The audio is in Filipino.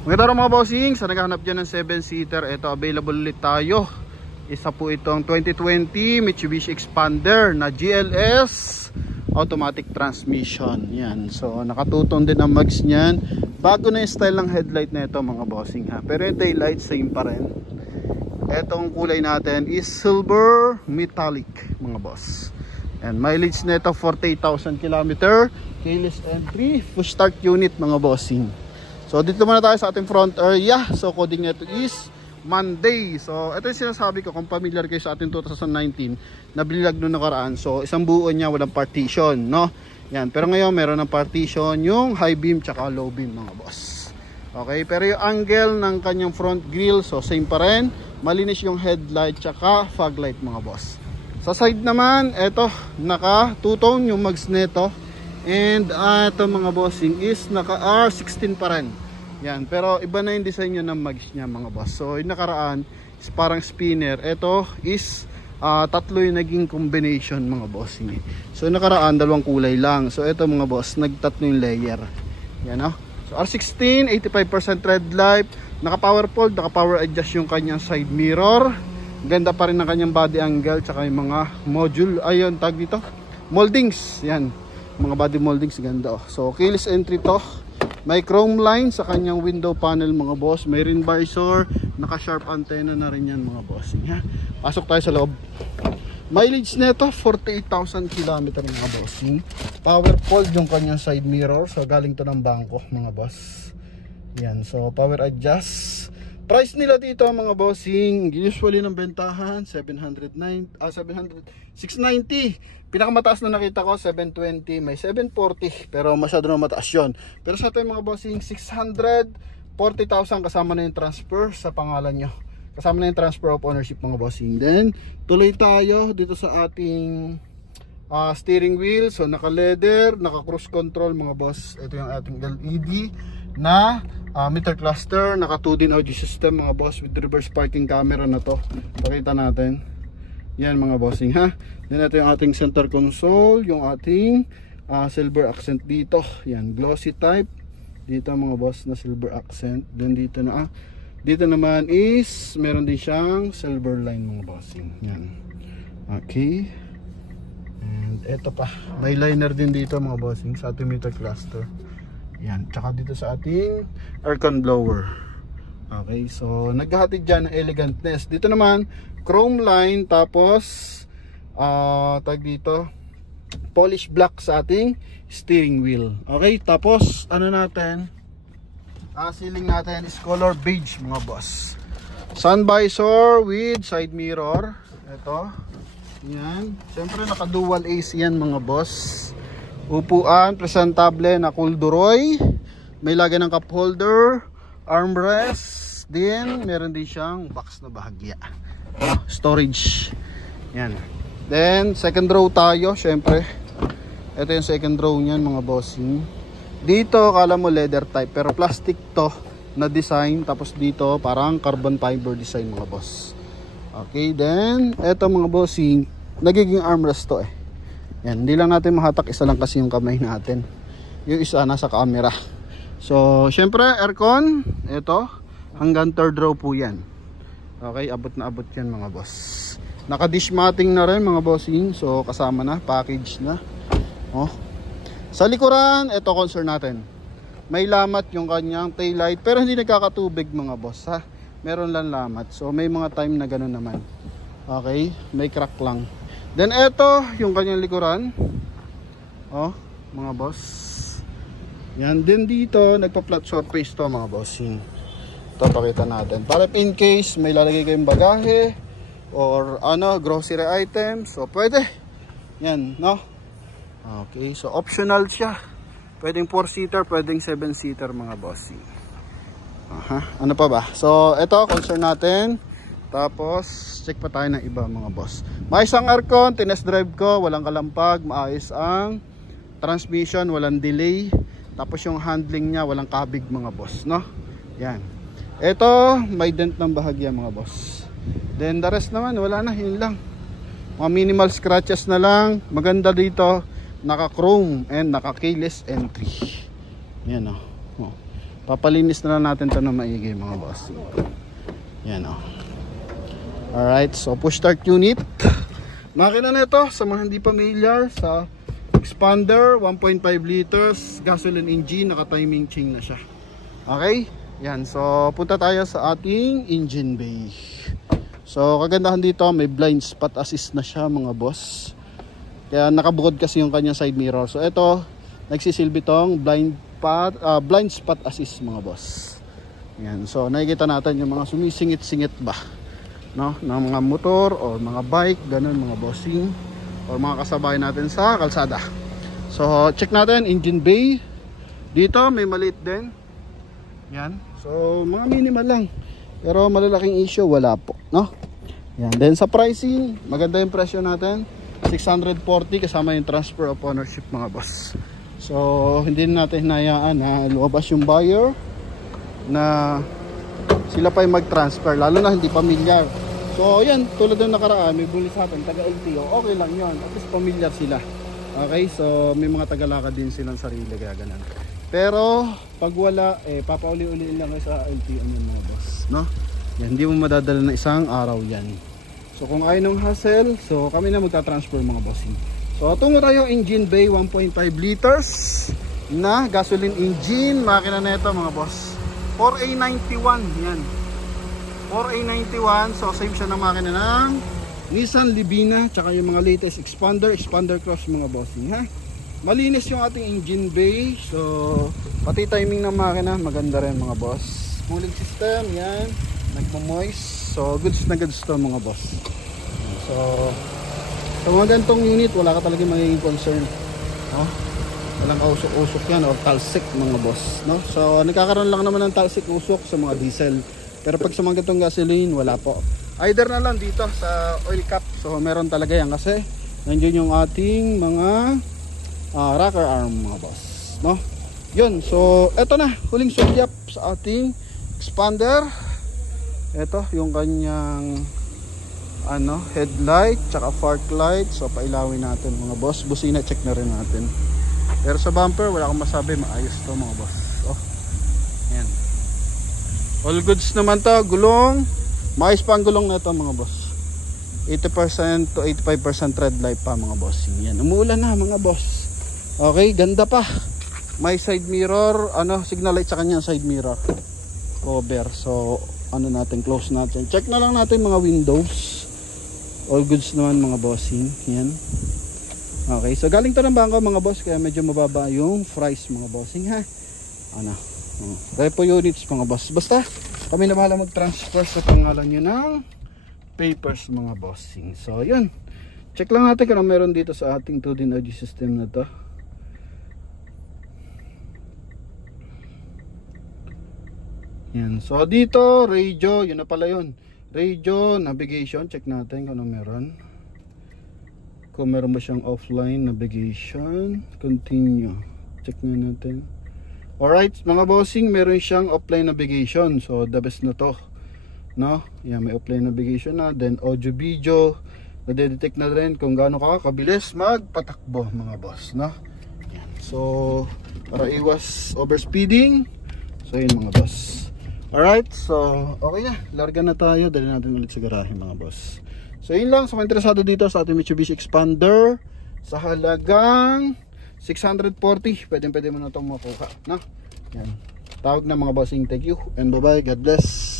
Maganda rin mga bossing, sa naghahanap dyan ng 7-seater, ito available ulit tayo. Isa po itong 2020 Mitsubishi Expander na GLS automatic transmission. Yan, so nakatutong din ang mags niyan. Bago na yung style ng headlight na ito mga bossing ha, pero yung taillight same pa rin. Etong kulay natin is silver metallic mga boss. And mileage nito 48,000 km, keyless entry, push start unit mga bossing. So dito muna tayo sa ating front area. So coding nito is Monday. So ito yung sinasabi ko, kung familiar kayo sa ating 2019 na bilag noong nakaraan. So isang buo niya walang partition, no? Yan, pero ngayon meron ng partition yung high beam tsaka low beam mga boss. Okay, pero yung angle ng kanyang front grille, so same pa rin. Malinis yung headlight tsaka fog light mga boss. Sa side naman, eto, naka two-tone yung mags nito. And ito mga bossing is naka R16 pa rin. Yan, pero iba na yung design nyo ng mags niya mga boss. So yung nakaraan is parang spinner. Ito is tatlo yung naging combination mga bossing. So yung nakaraan dalawang kulay lang. So ito mga boss, nagtatlo yung layer. Yan o. So R16, 85% red light. Naka power fold, naka power adjust yung kanyang side mirror. Ganda pa rin ang kanyang body angle, tsaka yung mga module, ayun tag dito, moldings, yan, mga body moldings, ganda oh. So keyless entry to, may chrome line sa kanyang window panel mga boss, may rin visor, naka sharp antenna na rin yan mga boss. Ha? Pasok tayo sa loob. Mileage nito 48,000 km mga boss. Power fold yung kanyang side mirror, so galing to ng bangko mga boss. Yan, so power adjust. Price nila dito mga bossing, usually ng bentahan 690. Pinakamataas na nakita ko 720, may 740, pero masyado na mataas yun. Pero sa atin mga bossing, 640,000 kasama na yung transfer sa pangalan nyo. Kasama na yung transfer of ownership mga bossing. Then tuloy tayo dito sa ating steering wheel. So naka leather, naka cruise control mga boss. Ito yung ating LED na meter cluster, naka 2D audio system mga boss with reverse parking camera na to. Pakita natin. Yan mga bossing ha. Then ito yung ating center console, yung ating silver accent dito. Yan, glossy type. Dito mga boss na silver accent. Then dito na dito naman is meron din siyang silver line mga bossing. Yan. Okay. And ito pa, may liner din dito mga bossing sa ating meter cluster. Yan, tsaka dito sa ating aircon blower. Okay, so naghahatid dyan ng elegantness. Dito naman, chrome line, tapos tag dito, polish black sa ating steering wheel. Okay, tapos ano natin, ceiling natin is color beige mga boss. Sun visor with side mirror. Ito, yan, siyempre naka dual AC yan mga boss. Upuan, presentable na kulduroy. May lagay ng cup holder, armrest, din meron din siyang box na bahagya. Storage. Yan. Then second row tayo, syempre. Ito yung second row niyan mga bossing. Dito kala mo leather type pero plastic to na design, tapos dito parang carbon fiber design mga boss. Okay, then ito mga bossing, nagiging armrest to eh. Yan, hindi lang natin mahatak, isa lang kasi yung kamay natin. Yung isa nasa camera. So, syempre, aircon, ito, hanggang third row po yan. Okay, abot na abot yan mga boss. Naka-dish matting na rin mga bossing. So, kasama na, package na. Oh. Sa likuran, ito concern natin. May lamat yung kanyang taillight, pero hindi nagkakatubig mga boss ha. Meron lang lamat. So, may mga time na gano'n naman. Okay, may crack lang. Then eto yung kanyang likuran. Oh, mga boss. Yan din dito, nagpa-flat surface to mga bossing. Ito pakita natin. Para in case may lalagay kayong bagahe or ano, grocery items, so pwede. Yan, no? Okay, so optional siya. Pwedeng 4-seater, pwedeng 7-seater mga bossing. Aha, ano pa ba? So eto concern natin. Tapos, check pa tayo ng iba mga boss. Maayos ang aircon, tinest drive ko, walang kalampag, maayos ang transmission, walang delay. Tapos yung handling niya, walang kabig mga boss, no? Yan. Ito, may dent ng bahagya mga boss. Then the rest naman, wala na, yun lang. Mga minimal scratches na lang. Maganda dito, naka chrome and naka keyless entry. Yan o. Papalinis na lang natin to na maigi mga boss. Yan o. Alright, so push start unit. Makina na ito sa mga hindi familiar sa expander, 1.5 liters, gasoline engine, naka timing chain na siya. Okay, yan, so punta tayo sa ating engine bay. So kagandahan dito, may blind spot assist na siya mga boss. Kaya nakabukod kasi yung kanyang side mirror. So ito, nagsisilbi tong blind spot assist mga boss. Yan, so nakikita natin yung mga sumisingit-singit ba, no, ng mga motor o mga bike, ganun mga bossing, or mga kasabay natin sa kalsada. So check natin engine bay. Dito may maliit din. Yan, so mga minimal lang, pero malalaking issue wala po, no. Yan, then sa pricing, maganda yung presyo natin, 640 kasama yung transfer of ownership mga boss. So hindi natin hinayaan na lumabas yung buyer na sila pa yung mag-transfer, lalo na hindi pamilyar. So yan, tulad ng nakaraan, may buli sa atin taga LTO, okay lang yun, at least pamilyar sila. Okay, so may mga tagalakad din silang sarili, kaya ganun. Pero pag wala, papauli-uliin lang kayo sa LTO ng mga boss, no? Yan, hindi mo madadala na isang araw yan. So kung ayaw ng hassle, so kami na magta-transfer mga bossing. So tungo tayo engine bay, 1.5 liters na gasoline engine, makina na ito mga boss. 4A91, yan. 4A91, so same siya ng makina ng Nissan Livina, tsaka yung mga latest expander cross mga bossing, ha. Malinis yung ating engine bay, so pati timing ng makina maganda rin mga boss. Cooling system, yan, nagmo-moist, so goods na goods to mga boss. So sa mga ganitong unit, wala ka talaga magiging concern, no? Walang usok-usok yan o talsik mga boss, no? So nagkakaroon lang naman ng talsik usok sa mga diesel, pero pag sa mga ganitong gasoline, wala po. Either na lang dito sa oil cap, so meron talaga yan kasi nandiyan yung ating mga rocker arm mga boss, no? Yun, so eto na, huling sulyap sa ating expander. Eto yung kanyang headlight tsaka fork light. So pailawin natin mga boss. Busina check na rin natin. Pero sa bumper wala akong masabi, maayos to mga boss. Oh, yan, all goods naman to. Gulong, maayos pa ang gulong na ito mga boss. 80% to 85% red light pa mga boss. Yan, umuulan na mga boss. Okay, ganda pa. May side mirror, signal light sa kanya, side mirror cover. So natin, close natin. Check na lang natin mga windows. All goods naman mga bossing. Yan. Okay, so galing to ng bangko mga boss, kaya medyo mababa yung price mga bossing, ha. Repo units mga boss. Basta kami na bahala mag-transfer sa pangalan nyo ng papers mga bossing. So yun, check lang natin kung meron dito sa ating 2D audio system na to. Yan, so dito radio, yun na pala yun, radio, navigation, check natin kung ano meron. Kung meron ba siyang offline navigation, continue, check na natin. Alright mga bossing, meron siyang offline navigation, so the best na to, no? Yan, may offline navigation na. Then audio video, nadedetect na rin kung gaano ka kabilis magpatakbo mga boss, no? Yan, so para iwas overspeeding, so yun mga boss. Alright, so okay na, larga na tayo, dali natin ulit sa garahe mga boss. So yun lang, sa mga interesado dito sa ating Mitsubishi Expander sa halagang 640, pwede mo na itong makuha, no? Yan, tawag na mga bossing. Thank you and bye bye, God bless.